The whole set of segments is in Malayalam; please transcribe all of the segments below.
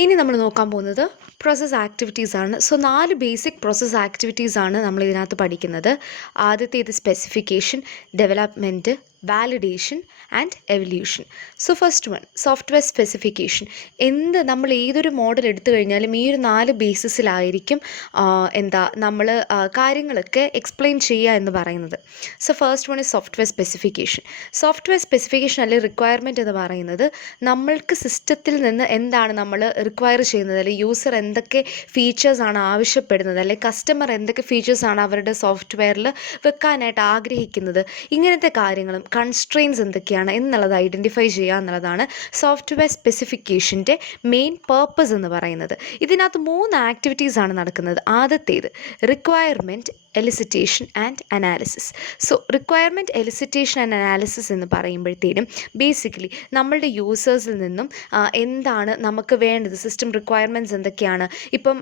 ഇനി നമ്മൾ നോക്കാൻ പോകുന്നത് പ്രോസസ് ആക്ടിവിറ്റീസ് ആണ്. സോ 4 ബേസിക് പ്രോസസ് ആക്ടിവിറ്റീസ് ആണ് നമ്മൾ ഇതിനകത്ത് പഠിക്കുന്നത്. ആദ്യത്തേത് specification, development, validation and evolution. So first one software specification. നമ്മൾ ഏതൊരു മോഡൽ എടുത്തു കഴിഞ്ഞാലും ഈ ഒരു 4 ബേസിസിലായിരിക്കും നമ്മൾ കാര്യങ്ങളൊക്കെ എക്സ്പ്ലെയിൻ ചെയ്യുക എന്ന് പറയുന്നത്. So first one is software specification. Software specification അല്ലെങ്കിൽ റിക്വയർമെൻറ്റ് എന്ന് പറയുന്നത് നമ്മൾക്ക് സിസ്റ്റത്തിൽ നിന്ന് എന്താണ് നമ്മൾ റിക്വയർ ചെയ്യുന്നത്, അല്ലെങ്കിൽ യൂസർ എന്തൊക്കെ ഫീച്ചേഴ്സാണ് ആവശ്യപ്പെടുന്നത്, അല്ലെങ്കിൽ കസ്റ്റമർ എന്തൊക്കെ ഫീച്ചേഴ്സാണ് അവരുടെ സോഫ്റ്റ്വെയറിൽ വെക്കാനായിട്ട് ആഗ്രഹിക്കുന്നത്, ഇങ്ങനത്തെ കാര്യങ്ങളും കൺസ്ട്രെയിൻസ് എന്തൊക്കെയാണ് എന്നുള്ളത് ഐഡൻറ്റിഫൈ ചെയ്യുക എന്നുള്ളതാണ് സോഫ്റ്റ്വെയർ സ്പെസിഫിക്കേഷൻ്റെ മെയിൻ പേർപ്പസ് എന്ന് പറയുന്നത്. ഇതിനകത്ത് 3 ആക്ടിവിറ്റീസാണ് നടക്കുന്നത്. ആദ്യത്തേത് requirement, elicitation and analysis. So requirement, elicitation and analysis എന്ന് പറയുമ്പോഴത്തേനും ബേസിക്കലി നമ്മളുടെ യൂസേഴ്സിൽ നിന്നും എന്താണ് നമുക്ക് വേണ്ടത്, സിസ്റ്റം റിക്വയർമെൻറ്റ്സ് എന്തൊക്കെയാണ്. ഇപ്പം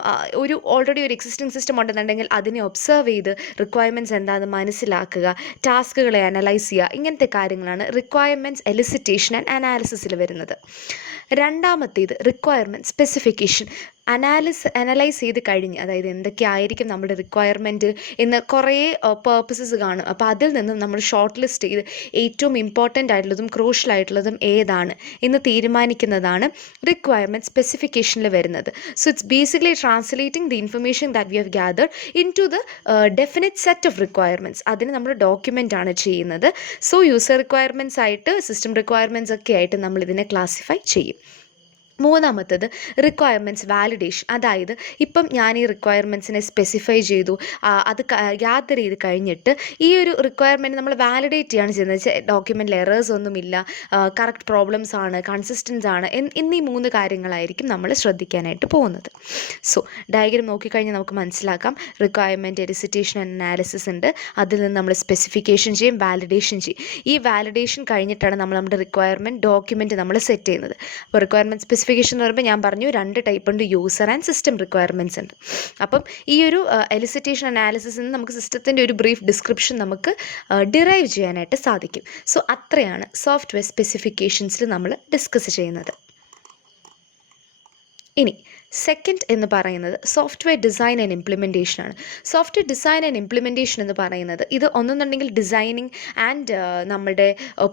ഓൾറെഡി ഒരു എക്സിസ്റ്റിംഗ് സിസ്റ്റം ഉണ്ടെന്നുണ്ടെങ്കിൽ അതിനെ ഒബ്സർവ് ചെയ്ത് റിക്വയർമെൻറ്റ്സ് എന്താണെന്ന് മനസ്സിലാക്കുക, ടാസ്കുകളെ അനലൈസ് ചെയ്യുക, ഇങ്ങനത്തെ കാര്യങ്ങളാണ് റിക്വയർമെൻറ്റ്സ്, എലിസിറ്റേഷൻ ആൻഡ് അനാലിസിസിൽ വരുന്നത്. രണ്ടാമത്തേത് റിക്വയർമെൻറ്റ് സ്പെസിഫിക്കേഷൻ. അനലൈസ് ചെയ്ത് കഴിഞ്ഞ്, അതായത് എന്തൊക്കെയായിരിക്കും നമ്മുടെ റിക്വയർമെൻറ്റ് എന്ന് കുറേ പേർപ്പസസ് കാണും. അപ്പോൾ അതിൽ നിന്നും നമ്മൾ ഷോർട്ട് ലിസ്റ്റ് ചെയ്ത് ഏറ്റവും ഇമ്പോർട്ടൻ്റ് ആയിട്ടുള്ളതും ക്രൂഷ്യൽ ആയിട്ടുള്ളതും ഏതാണ് എന്ന് തീരുമാനിക്കുന്നതാണ് റിക്വയർമെൻറ്റ് സ്പെസിഫിക്കേഷനിൽ വരുന്നത്. So it's basically translating the information that we have gathered into the definite set of requirements. അതിന് നമ്മൾ ഡോക്യുമെൻ്റ് ആണ് ചെയ്യുന്നത്. സോ യൂസർ റിക്വയർമെൻറ്റ്സ് ആയിട്ട്, സിസ്റ്റം റിക്വയർമെൻറ്റ്സ് ഒക്കെ ആയിട്ട് നമ്മൾ ഇതിനെ ക്ലാസിഫൈ ചെയ്യും. മൂന്നാമത്തത് റിക്വയർമെൻറ്റ്സ് വാലിഡേഷൻ. അതായത് ഇപ്പം ഞാൻ ഈ റിക്വയർമെൻറ്റ്സിനെ സ്പെസിഫൈ ചെയ്തു, അത് ഗ്യാദർ ചെയ്ത് കഴിഞ്ഞിട്ട് ഈ ഒരു റിക്വയർമെൻറ്റ് നമ്മൾ വാലിഡേറ്റ് ചെയ്യാണ് ചെയ്യുന്നത്. ഡോക്യുമെൻറ്റിൽ എറേഴ്സ് ഒന്നുമില്ല, കറക്റ്റ് പ്രോബ്ലംസ് ആണ്, കൺസിസ്റ്റൻസ് ആണ് എന്നീ 3 കാര്യങ്ങളായിരിക്കും നമ്മൾ ശ്രദ്ധിക്കാനായിട്ട് പോകുന്നത്. സോ ഡയഗ്രം നോക്കിക്കഴിഞ്ഞാൽ നമുക്ക് മനസ്സിലാക്കാം. റിക്വയർമെൻറ്റ്, എലിസിറ്റേഷൻ ആൻഡ് അനാലിസിസ് ഉണ്ട്. അതിൽ നിന്ന് നമ്മൾ സ്പെസിഫിക്കേഷൻ ചെയ്യും, വാലിഡേഷൻ ചെയ്യും. ഈ വാലിഡേഷൻ കഴിഞ്ഞിട്ടാണ് നമ്മൾ നമ്മുടെ റിക്വയർമെൻറ്റ് ഡോക്യുമെൻറ്റ് നമ്മൾ സെറ്റ് ചെയ്യുന്നത്. അപ്പോൾ റിക്വയർമെൻറ്റ് സ്പെസിഫിക്കേഷൻ എന്ന് പറയുമ്പോൾ ഞാൻ പറഞ്ഞു 2 ടൈപ്പ് ഉണ്ട്, യൂസർ ആൻഡ് സിസ്റ്റം റിക്വയർമെൻറ്റ്സ് ഉണ്ട്. അപ്പം ഈ ഒരു എലിസിറ്റേഷൻ അനാലിസിസിൽ നിന്ന് നമുക്ക് സിസ്റ്റത്തിൻ്റെ ഒരു ബ്രീഫ് ഡിസ്ക്രിപ്ഷൻ നമുക്ക് ഡിറൈവ് ചെയ്യാനായിട്ട് സാധിക്കും. സോ അത്രയാണ് സോഫ്റ്റ്വെയർ സ്പെസിഫിക്കേഷൻസിൽ നമ്മൾ ഡിസ്കസ് ചെയ്യുന്നത്. ഇനി സെക്കൻഡ് എന്ന് പറയുന്നത് സോഫ്റ്റ്വെയർ ഡിസൈൻ ആൻഡ് ഇംപ്ലിമെൻറ്റേഷൻ ആണ്. സോഫ്റ്റ്വെയർ ഡിസൈൻ ആൻഡ് ഇംപ്ലിമെൻറ്റേഷൻ എന്ന് പറയുന്നത് ഇത് ഒന്നെന്നുണ്ടെങ്കിൽ ഡിസൈനിങ് ആൻഡ് നമ്മുടെ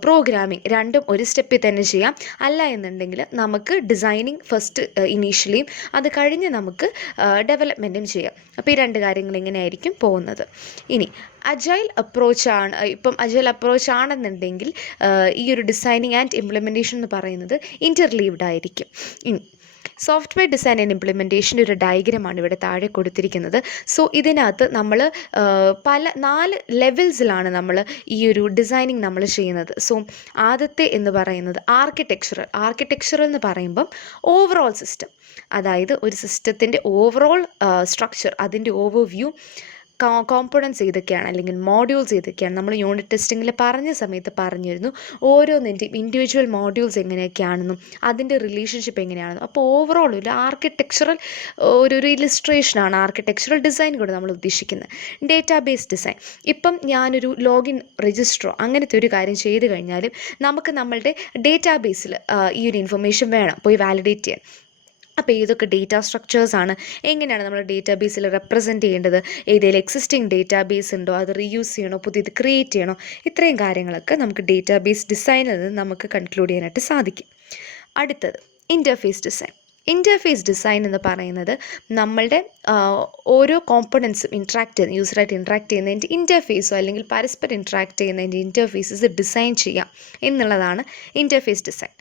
പ്രോഗ്രാമിംഗ് രണ്ടും ഒരു സ്റ്റെപ്പിൽ തന്നെ ചെയ്യാം. അല്ല എന്നുണ്ടെങ്കിൽ നമുക്ക് ഡിസൈനിങ് ഫസ്റ്റ് ഇനീഷ്യലിയും അത് കഴിഞ്ഞ് നമുക്ക് ഡെവലപ്മെൻറ്റും ചെയ്യാം. അപ്പോൾ ഈ 2 കാര്യങ്ങൾ ഇങ്ങനെയായിരിക്കും പോകുന്നത്. ഇനി അജൈൽ അപ്രോച്ചാണ്. ഇപ്പം അജൈൽ അപ്രോച്ച് ആണെന്നുണ്ടെങ്കിൽ ഈ ഒരു ഡിസൈനിങ് ആൻഡ് ഇംപ്ലിമെൻറ്റേഷൻ എന്ന് പറയുന്നത് ഇൻ്റർലീവ്ഡ് ആയിരിക്കും. ഇനി സോഫ്റ്റ്വെയർ ഡിസൈൻ ആൻഡ് ഇംപ്ലിമെൻറ്റേഷൻ്റെ ഒരു ഡയഗ്രമാണ് ഇവിടെ താഴെ കൊടുത്തിരിക്കുന്നത്. സോ ഇതിനകത്ത് നമ്മൾ 4 ലെവൽസിലാണ് നമ്മൾ ഈ ഒരു ഡിസൈനിങ് നമ്മൾ ചെയ്യുന്നത്. സോ ആദ്യത്തെ എന്ന് പറയുന്നത് ആർക്കിടെക്ചറൽ എന്ന് പറയുമ്പം ഓവറോൾ സിസ്റ്റം, അതായത് ഒരു സിസ്റ്റത്തിൻ്റെ ഓവറോൾ സ്ട്രക്ചർ, അതിൻ്റെ ഓവർവ്യൂ, കോമ്പണൻസ് ഏതൊക്കെയാണ് അല്ലെങ്കിൽ മോഡ്യൂൾസ് ഏതൊക്കെയാണ്. നമ്മൾ യൂണിറ്റ് ടെസ്റ്റിങ്ങിൽ പറഞ്ഞ സമയത്ത് പറഞ്ഞിരുന്നു ഓരോന്നിൻ്റെയും ഇൻഡിവിജ്വൽ മോഡ്യൂൾസ് എങ്ങനെയൊക്കെയാണെന്നും അതിൻ്റെ റിലേഷൻഷിപ്പ് എങ്ങനെയാണെന്നും. അപ്പോൾ ഓവറോൾ ഒരു ആർക്കിടെക്ചറൽ ഒരു ഇലിസ്ട്രേഷനാണ് ആർക്കിടെക്ചറൽ ഡിസൈൻ കൂടെ നമ്മൾ ഉദ്ദേശിക്കുന്നത്. ഡേറ്റാബേസ് ഡിസൈൻ, ഇപ്പം ഞാനൊരു ലോഗിൻ രജിസ്റ്ററോ അങ്ങനത്തെ ഒരു കാര്യം ചെയ്ത് കഴിഞ്ഞാലും നമുക്ക് നമ്മളുടെ ഡേറ്റാബേസിൽ ഈ ഒരു ഇൻഫർമേഷൻ വേണം പോയി വാലിഡേറ്റ് ചെയ്യാൻ. അപ്പോൾ ഏതൊക്കെ ഡേറ്റാ സ്ട്രക്ചേഴ്സാണ്, എങ്ങനെയാണ് നമ്മൾ ഡേറ്റാബേസിൽ റെപ്രസെൻറ്റ് ചെയ്യേണ്ടത്, ഏതെങ്കിലും എക്സിസ്റ്റിംഗ് ഡേറ്റാബേസ് ഉണ്ടോ, അത് റീയൂസ് ചെയ്യണോ, പുതിയത് ക്രിയേറ്റ് ചെയ്യണോ, ഇത്രയും കാര്യങ്ങളൊക്കെ നമുക്ക് ഡേറ്റാബേസ് ഡിസൈനിൽ നിന്ന് നമുക്ക് കൺക്ലൂഡ് ചെയ്യാനായിട്ട് സാധിക്കും. അടുത്തത് ഇൻ്റർഫേസ് ഡിസൈൻ. ഇൻ്റർഫേസ് ഡിസൈൻ എന്ന് പറയുന്നത് നമ്മളുടെ ഓരോ കോമ്പണൻസും യൂസറായിട്ട് ഇൻട്രാക്ട് ചെയ്യുന്നതിൻ്റെ ഇൻ്റർഫേസോ അല്ലെങ്കിൽ പരസ്പരം ഇൻട്രാക്ട് ചെയ്യുന്നതിൻ്റെ ഇൻ്റർഫേസസ് ഡിസൈൻ ചെയ്യാം എന്നുള്ളതാണ് ഇൻ്റർഫേസ് ഡിസൈൻ.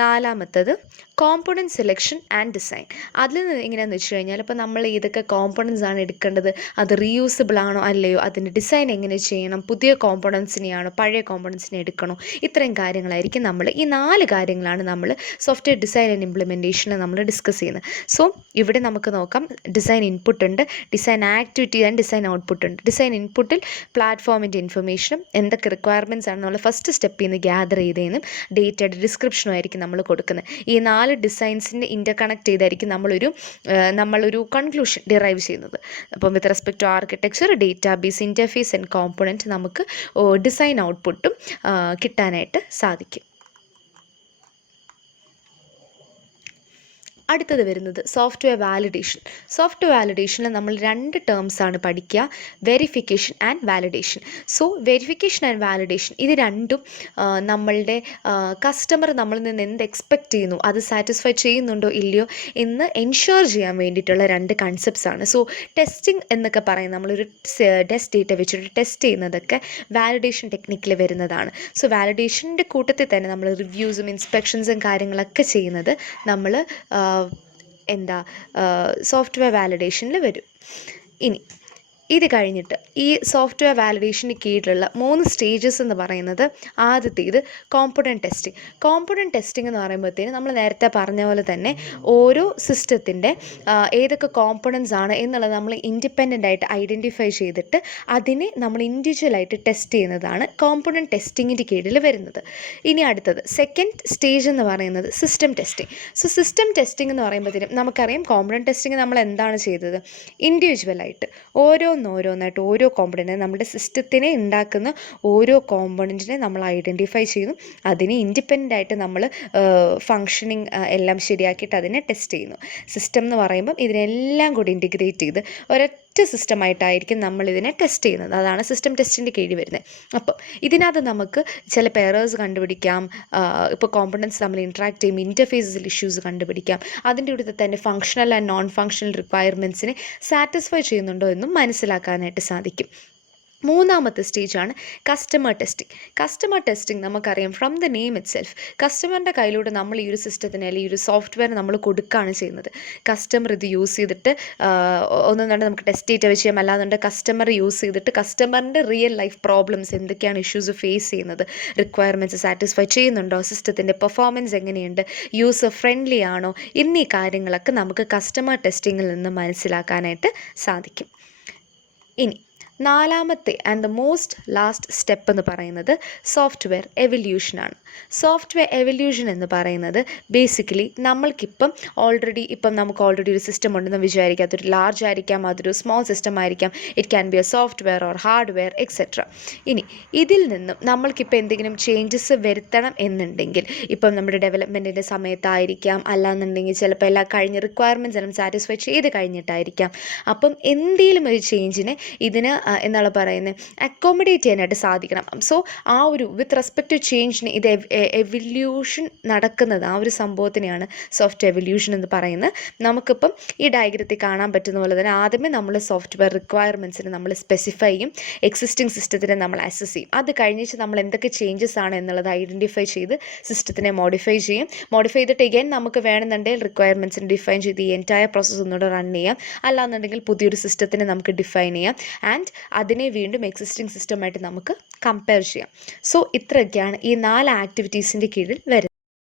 നാലാമത്തത് കോമ്പണൻറ്റ് സെലക്ഷൻ ആൻഡ് ഡിസൈൻ. അതിൽ നിന്ന് എങ്ങനെയാണെന്ന് വെച്ച് കഴിഞ്ഞാൽ ഇപ്പോൾ നമ്മൾ ഏതൊക്കെ കോമ്പണൻസ് ആണ് എടുക്കേണ്ടത്, അത് റീയൂസബിൾ ആണോ അല്ലയോ, അതിൻ്റെ ഡിസൈൻ എങ്ങനെ ചെയ്യണം, പുതിയ കോമ്പണൻസിനെയാണോ പഴയ കോമ്പണൻസിനെ എടുക്കണോ, ഇത്രയും കാര്യങ്ങളായിരിക്കും നമ്മൾ ഈ 4 കാര്യങ്ങളാണ് നമ്മൾ സോഫ്റ്റ്വെയർ ഡിസൈൻ ആൻഡ് ഇംപ്ലിമെൻറ്റേഷനിൽ നമ്മൾ ഡിസ്കസ് ചെയ്യുന്നത്. സോ ഇവിടെ നമുക്ക് നോക്കാം, ഡിസൈൻ ഇൻപുട്ട് ഉണ്ട്, design activity and design output ഉണ്ട്. ഡിസൈൻ ഇൻപുട്ടിൽ പ്ലാറ്റ്ഫോമിൻ്റെ ഇൻഫർമേഷനും എന്തൊക്കെ റിക്വയർമെൻറ്റ്സ് ആണ് നമ്മൾ ഫസ്റ്റ് സ്റ്റെപ്പിൽ നിന്ന് ഗ്യാദർ ചെയ്തതെന്നും ഡേറ്റയുടെ ഡിസ്ക്രിപ്ഷനും ആയിരിക്കും നമ്മൾ കൊടുക്കുന്നത്. ഈ 4 ഡിസൈൻസിൻ്റെ ഇൻ്റർകണക്ട് ചെയ്തായിരിക്കും നമ്മളൊരു കൺക്ലൂഷൻ ഡിറൈവ് ചെയ്യുന്നത്. അപ്പം with respect to architecture, database, interface and component നമുക്ക് ഡിസൈൻ ഔട്ട്പുട്ടും കിട്ടാനായിട്ട് സാധിക്കും. അടുത്തത് വരുന്നത് സോഫ്റ്റ്വെയർ വാലിഡേഷൻ. സോഫ്റ്റ്വെയർ വാലിഡേഷനിൽ നമ്മൾ 2 ടേംസാണ് പഠിക്കുക, verification and validation. So verification and validation ഇത് രണ്ടും നമ്മളുടെ കസ്റ്റമർ നമ്മളിൽ നിന്ന് എന്ത് എക്സ്പെക്റ്റ് ചെയ്യുന്നു, അത് സാറ്റിസ്ഫൈ ചെയ്യുന്നുണ്ടോ ഇല്ലയോ എന്ന് എൻഷുർ ചെയ്യാൻ വേണ്ടിയിട്ടുള്ള 2 കൺസെപ്റ്റ്സാണ്. സോ ടെസ്റ്റിംഗ് എന്നൊക്കെ പറയുന്നത് നമ്മളൊരു ടെസ്റ്റ് ഡേറ്റ വെച്ചിട്ട് ടെസ്റ്റ് ചെയ്യുന്നതൊക്കെ വാലിഡേഷൻ ടെക്നിക്കിൽ വരുന്നതാണ്. സോ വാലിഡേഷൻ്റെ കൂട്ടത്തിൽ തന്നെ നമ്മൾ റിവ്യൂസും ഇൻസ്പെക്ഷൻസും കാര്യങ്ങളൊക്കെ ചെയ്യുന്നത് നമ്മൾ സോഫ്റ്റ്വെയർ വാലിഡേഷനിൽ വരും. ഇനി ഇത് കഴിഞ്ഞിട്ട് ഈ സോഫ്റ്റ്വെയർ വാലിഡേഷന് കീഴിലുള്ള 3 സ്റ്റേജസ് എന്ന് പറയുന്നത്, ആദ്യത്തേത് കോമ്പണൻറ്റ് ടെസ്റ്റിംഗ്. കോമ്പണൻറ്റ് ടെസ്റ്റിംഗ് എന്ന് പറയുമ്പോഴത്തേന് നമ്മൾ നേരത്തെ പറഞ്ഞ പോലെ തന്നെ ഓരോ സിസ്റ്റത്തിൻ്റെ ഏതൊക്കെ കോമ്പണൻസ് ആണ് എന്നുള്ളത് നമ്മൾ ഇൻഡിപെൻഡൻ്റ് ആയിട്ട് ഐഡൻറ്റിഫൈ ചെയ്തിട്ട് അതിനെ നമ്മൾ ഇൻഡിവിജ്വലായിട്ട് ടെസ്റ്റ് ചെയ്യുന്നതാണ് കോമ്പണൻറ്റ് ടെസ്റ്റിങ്ങിൻ്റെ കീഴിൽ വരുന്നത്. ഇനി അടുത്തത് സെക്കൻഡ് സ്റ്റേജ് എന്ന് പറയുന്നത് system testing. So system testing എന്ന് പറയുമ്പോഴത്തേനും നമുക്കറിയാം കോമ്പണൻറ്റ് ടെസ്റ്റിംഗ് നമ്മൾ എന്താണ് ചെയ്തത്, ഇൻഡിവിജ്വലായിട്ട് ഓരോന്നായിട്ട് ഓരോ കോമ്പണൻറ്റ് നമ്മുടെ സിസ്റ്റത്തിനെ ഉണ്ടാക്കുന്ന ഓരോ കോമ്പണൻറ്റിനെ നമ്മൾ ഐഡൻറ്റിഫൈ ചെയ്യുന്നു, അതിനെ ഇൻഡിപെൻഡൻ്റ് ആയിട്ട് നമ്മൾ ഫങ്ഷനിങ് എല്ലാം ശരിയാക്കിയിട്ട് അതിനെ ടെസ്റ്റ് ചെയ്യുന്നു. സിസ്റ്റം എന്ന് പറയുമ്പം ഇതിനെല്ലാം കൂടി ഇൻറ്റിഗ്രേറ്റ് ചെയ്ത് ഒരൊറ്റ സിസ്റ്റമായിട്ടായിരിക്കും നമ്മളിതിനെ ടെസ്റ്റ് ചെയ്യുന്നത്. അതാണ് സിസ്റ്റം ടെസ്റ്റിൻ്റെ കീഴിൽ വരുന്നത്. അപ്പം ഇതിനകത്ത് നമുക്ക് ചില എറേഴ്സ് കണ്ടുപിടിക്കാം, ഇപ്പോൾ കോമ്പണൻറ്റ്സ് തമ്മിൽ ഇൻട്രാക്ട് ചെയ്യുമ്പോൾ ഇൻ്റർഫേസിൽ ഇഷ്യൂസ് കണ്ടുപിടിക്കാം, അതിൻ്റെ കൂടെ തന്നെ ഫങ്ഷണൽ ആൻഡ് നോൺ ഫങ്ഷണൽ റിക്വയർമെൻറ്റ്സിനെ സാറ്റിസ്ഫൈ ചെയ്യുന്നുണ്ടോ എന്നും മനസ്സിലാക്കാനായിട്ട് സാധിക്കും. മൂന്നാമത്തെ സ്റ്റേജാണ് കസ്റ്റമർ ടെസ്റ്റിംഗ്. കസ്റ്റമർ ടെസ്റ്റിംഗ് നമുക്കറിയാം from the name itself, കസ്റ്റമറിൻ്റെ കയ്യിലൂടെ നമ്മൾ ഈ ഒരു സിസ്റ്റത്തിന് അല്ലെങ്കിൽ ഈ ഒരു സോഫ്റ്റ്വെയർ നമ്മൾ കൊടുക്കുകയാണ് ചെയ്യുന്നത്. കസ്റ്റമർ ഇത് യൂസ് ചെയ്തിട്ട് ഒന്നും നമുക്ക് ടെസ്റ്റ് ഡേറ്റ വെച്ച് ചെയ്യാം, അല്ലാന്നുണ്ടെങ്കിൽ കസ്റ്റമർ യൂസ് ചെയ്തിട്ട് കസ്റ്റമറിൻ്റെ റിയൽ ലൈഫ് പ്രോബ്ലംസ് എന്തൊക്കെയാണ് ഇഷ്യൂസ് ഫേസ് ചെയ്യുന്നത്, റിക്വയർമെൻറ്റ്സ് സാറ്റിസ്ഫൈ ചെയ്യുന്നുണ്ടോ, സിസ്റ്റത്തിൻ്റെ പെർഫോമൻസ് എങ്ങനെയുണ്ട്, യൂസർ ഫ്രണ്ട്ലി ആണോ, എന്നീ കാര്യങ്ങളൊക്കെ നമുക്ക് കസ്റ്റമർ ടെസ്റ്റിങ്ങിൽ നിന്ന് മനസ്സിലാക്കാനായിട്ട് സാധിക്കും. ഇനി നാലാമത്തെ and the most last step എന്ന് പറയുന്നത് സോഫ്റ്റ്വെയർ എവല്യൂഷനാണ്. സോഫ്റ്റ്വെയർ എവല്യൂഷൻ എന്ന് പറയുന്നത് ബേസിക്കലി നമ്മൾക്കിപ്പം നമുക്ക് ഓൾറെഡി ഒരു സിസ്റ്റം ഉണ്ടെന്ന് വിചാരിക്കാം, അതൊരു ലാർജ് ആയിരിക്കാം, അതൊരു സ്മോൾ സിസ്റ്റം ആയിരിക്കാം, it can be A software or hardware etcetera. ഇനി ഇതിൽ നിന്നും നമ്മൾക്കിപ്പോൾ എന്തെങ്കിലും ചേഞ്ചസ് വരുത്തണം എന്നുണ്ടെങ്കിൽ, ഇപ്പം നമ്മുടെ ഡെവലപ്മെൻറ്റിൻ്റെ സമയത്തായിരിക്കാം, അല്ലാന്നുണ്ടെങ്കിൽ ചിലപ്പോൾ എല്ലാ കഴിഞ്ഞ റിക്വയർമെൻറ്റ്സ് എല്ലാം സാറ്റിസ്ഫൈ ചെയ്ത് കഴിഞ്ഞിട്ടായിരിക്കാം. അപ്പം എന്തെങ്കിലും ഒരു ചേഞ്ചിനെ ഇതിന് എന്നുള്ള പറയുന്നത് അക്കോമഡേറ്റ് ചെയ്യാനായിട്ട് സാധിക്കണം. സോ ആ ഒരു വിത്ത് റെസ്പെക്ട് ടു ചേഞ്ചിന് ഇത് എവല്യൂഷൻ നടക്കുന്നത്, ആ ഒരു സംഭവത്തിനെയാണ് സോഫ്റ്റ്വെയർ എവല്യൂഷൻ എന്ന് പറയുന്നത്. നമുക്കിപ്പം ഈ ഡയഗ്രത്തിൽ കാണാൻ പറ്റുന്ന പോലെ തന്നെ ആദ്യമേ നമ്മൾ സോഫ്റ്റ്വെയർ റിക്വയർമെൻറ്റ്സിനെ നമ്മൾ സ്പെസിഫൈ ചെയ്യും, എക്സിസ്റ്റിംഗ് സിസ്റ്റത്തിനെ നമ്മൾ അസസ് ചെയ്യും, അത് കഴിഞ്ഞിട്ട് നമ്മൾ എന്തൊക്കെ ചേഞ്ചസ് ആണ് എന്നുള്ളത് ഐഡൻറ്റിഫൈ ചെയ്ത് സിസ്റ്റത്തിനെ മോഡിഫൈ ചെയ്യും. മോഡിഫൈ ചെയ്തിട്ട് എഗെയിൻ നമുക്ക് വേണമെന്നുണ്ടെങ്കിൽ റിക്വയർമെൻറ്റ്സിനെ ഡിഫൈൻ ചെയ്ത് ഈ എൻറ്റയർ പ്രോസസ്സ് ഒന്നുകൂടെ റൺ ചെയ്യാം, അല്ലാന്നുണ്ടെങ്കിൽ പുതിയൊരു സിസ്റ്റത്തിനെ നമുക്ക് ഡിഫൈൻ ചെയ്യാം, ആൻഡ് അതിനെ വീണ്ടും എക്സിസ്റ്റിംഗ് സിസ്റ്റമായിട്ട് നമുക്ക് കമ്പയർ ചെയ്യാം. സോ ഇത്രയൊക്കെയാണ് ഈ 4 ആക്ടിവിറ്റീസിൻ്റെ കീഴിൽ വരുന്നത്.